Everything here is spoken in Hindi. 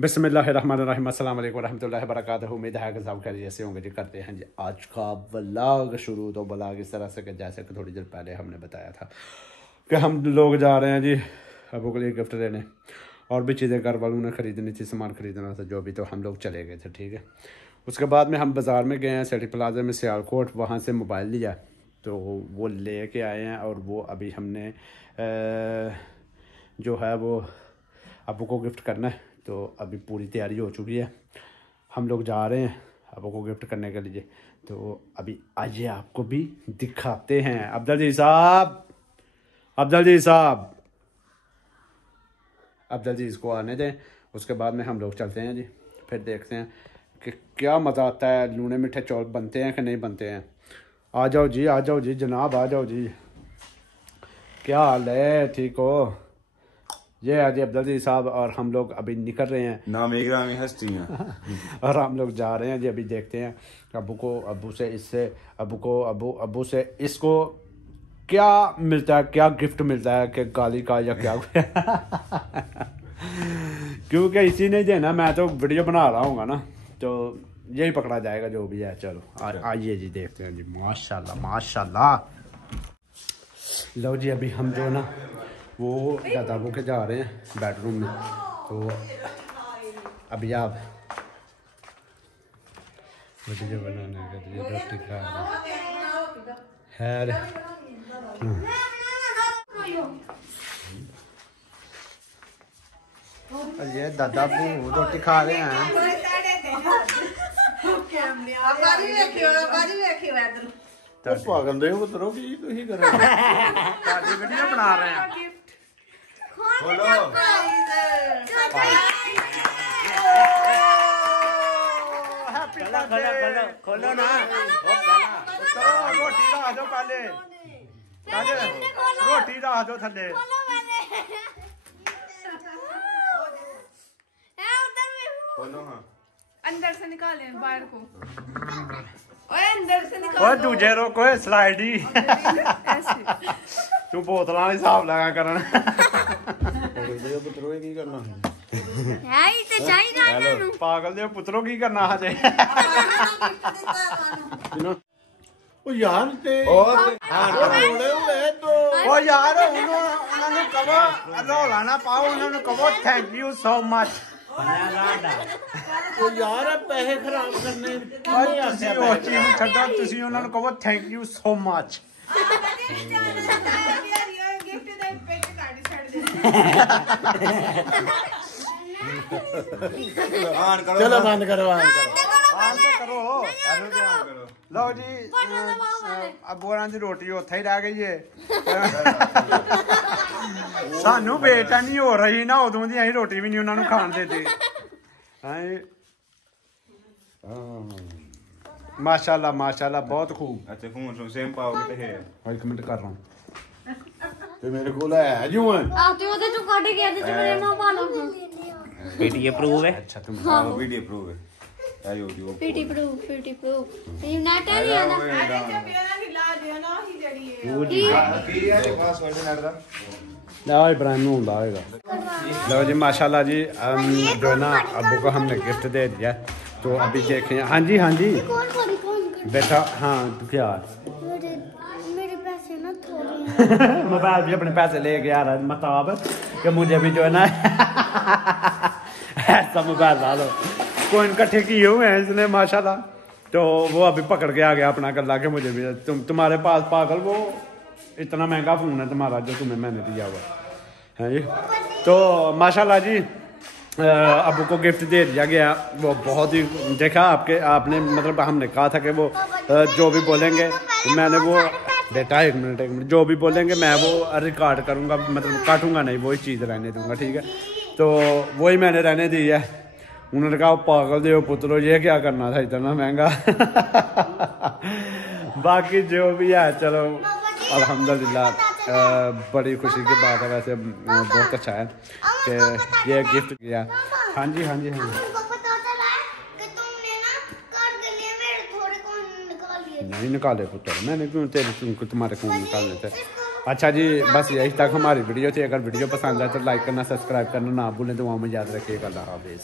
बिस्मिल्लाहिर्रहमानिर्रहीम अस्सलाम वालेकुम रहमतुल्लाहि व बरकातहू। उम्मीद है कि सब खैरियत से होंगे जी। करते हैं जी आज का व्लॉग शुरू। तो व्लॉग इस तरह से कि जैसे कि थोड़ी देर पहले हमने बताया था कि हम लोग जा रहे हैं जी अबू के लिए गिफ्ट देने, और भी चीज़ें घर वालों ने ख़रीदनी थी, सामान ख़रीदना था जो भी, तो हम लोग चले गए थे। ठीक है, उसके बाद में हम बाज़ार में गए हैं सिटी प्लाजा में सियालकोट, वहाँ से मोबाइल लिया तो वो ले के आए हैं, और वो अभी हमने जो है वो अबू को गिफ्ट करना है। तो अभी पूरी तैयारी हो चुकी है, हम लोग जा रहे हैं अबू को गिफ्ट करने के लिए। तो अभी आइए आपको भी दिखाते हैं। अफजल जी साहब, अफजल जी साहब, अफजल जी इसको आने दें, उसके बाद में हम लोग चलते हैं जी। फिर देखते हैं कि क्या मज़ा आता है, लूने मीठे चौल बनते हैं कि नहीं बनते हैं। आ जाओ जी, आ जाओ जी जनाब, आ जाओ जी। क्या हाल है, ठीक हो? ये है जी अफजल जी साहब, और हम लोग अभी निकल रहे हैं, नामी ग्रामी हस्तियाँ और हम लोग जा रहे हैं जी। अभी देखते हैं अबू को, अबू से इससे, अबू को अबू से इसको क्या मिलता है, क्या गिफ्ट मिलता है, कि गाली का या क्या क्योंकि इसी ने देना, मैं तो वीडियो बना रहा हूँ ना, तो यही पकड़ा जाएगा जो भी है। चलो आइए जी, देखते हैं जी। माशाल्लाह माशाल्लाह। लो जी, अभी हम जो ना वो दादाबू के जा रहे हैं बेडरूम में। तो अभी आप वीडियो बनाने के लिए रोटी खा रहे हैं। ये दादाबू रोटी खा रहे हैं। तो पागल दे उतरो की तू ही कर वीडियो बना रहे हैं। खोलो खोलो ना, रोटी ला दो पहले, रोटी ला दो थले। खोलो हाँ, अंदर से निकाले बाहर को, ओए अंदर से निकालो। ओए दूजे रोको स्लाइड ही तू बोतल वाला हिसाब लगा करना। पागल दे उतरो की करना है इते चाहिए ना, पागल दे पुत्रो की करना हजे। ओ यार ते रोड़े हुए तो ओ यार उन्होंने कहो रोला ना पाओ, उन्होंने कहो थैंक यू सो मच। ओ यार पैसे खराब करने ਉਹ ਚੀਜ਼ ਛੱਡੋ, ਤੁਸੀਂ ਉਹਨਾਂ ਨੂੰ ਕਹੋ ਥੈਂਕ ਯੂ ਸੋ ਮਚ। चलो बंद करो, ਲਓ ਜੀ, ਅਬੋਰਾਂ ਦੀ ਰੋਟੀ ਉੱਥੇ ਹੀ ਰਹਿ ਗਈ ਏ। ਸਾਨੂੰ ਬੇਟਾ ਨਹੀਂ ਹੋ ਰਹੀ ਨਾ, ਉਦੋਂ ਦੀ ਅਸੀਂ ਰੋਟੀ ਵੀ ਨਹੀਂ ਉਹਨਾਂ ਨੂੰ ਖਾਣ ਦਿੰਦੇ। माशाल्लाह माशाल्लाह, बहुत खूब। अच्छा फोन सुन सेम पाओगे तो है एक मिनट कर रहा हूँ। तो मेरे को है जो है आते ओदे चो काट के आते मेरे मां पालो वीडियो प्रूव है। अच्छा तुम हां वीडियो प्रूव है, आई वीडियो पीटी प्रूफ ये नेट है नहीं आना हिला दियो ना ही जड़ी है की है पासवर्ड नेट दा लो इब्राहिम ਨੂੰ ਹੁੰਦਾ ਹੋਏਗਾ। लो जी माशाल्लाह जी, जो है ना अब्बू को हमने गिफ्ट दे दिया। तो अभी देखें, हाँ जी हाँ जी बेटा, हाँ क्या मेरे पैसे ना थोड़े मोबाइल भी अपने पैसे ले गया मतलब कि मुझे भी जो है ना ऐसा मोबाइल ला लो। कोइन इकट्ठे किए हुए हैं इसने माशाल्लाह। तो वो अभी पकड़ के आ गया अपना गला के मुझे भी तुम्हारे पास पागल, वो इतना महंगा फ़ोन है तुम्हारा जो तुम्हें मैंने दिया हुआ है जी। तो माशाल्लाह जी अबू को गिफ्ट दे दिया गया। वो बहुत ही देखा आपने मतलब हमने कहा था कि वो जो भी बोलेंगे मैंने वो बेटा एक मिनट जो भी बोलेंगे मैं वो रिकॉर्ड करूँगा, मतलब काटूंगा नहीं, वही चीज़ रहने दूंगा। ठीक है, तो वही मैंने रहने दी है। उन्होंने कहा पागल दे पुत्रो, ये क्या करना था इतना महंगा। बाकी जो भी है चलो अल्हम्दुलिल्लाह, बड़ी खुशी की बात है। वैसे बहुत अच्छा है कि ये गिफ्ट किया। हाँ जी हाँ जी हाँ जी। नहीं निकाले पुत्र, मैंने क्यों तेरे तुम्हारे खून निकालने थे। अच्छा जी, बस यही तक हमारी वीडियो थी। अगर वीडियो पसंद आए तो लाइक करना, सब्सक्राइब करना ना भूलें। दुआओं में याद रखिएगा। अल्लाह हाफिज़।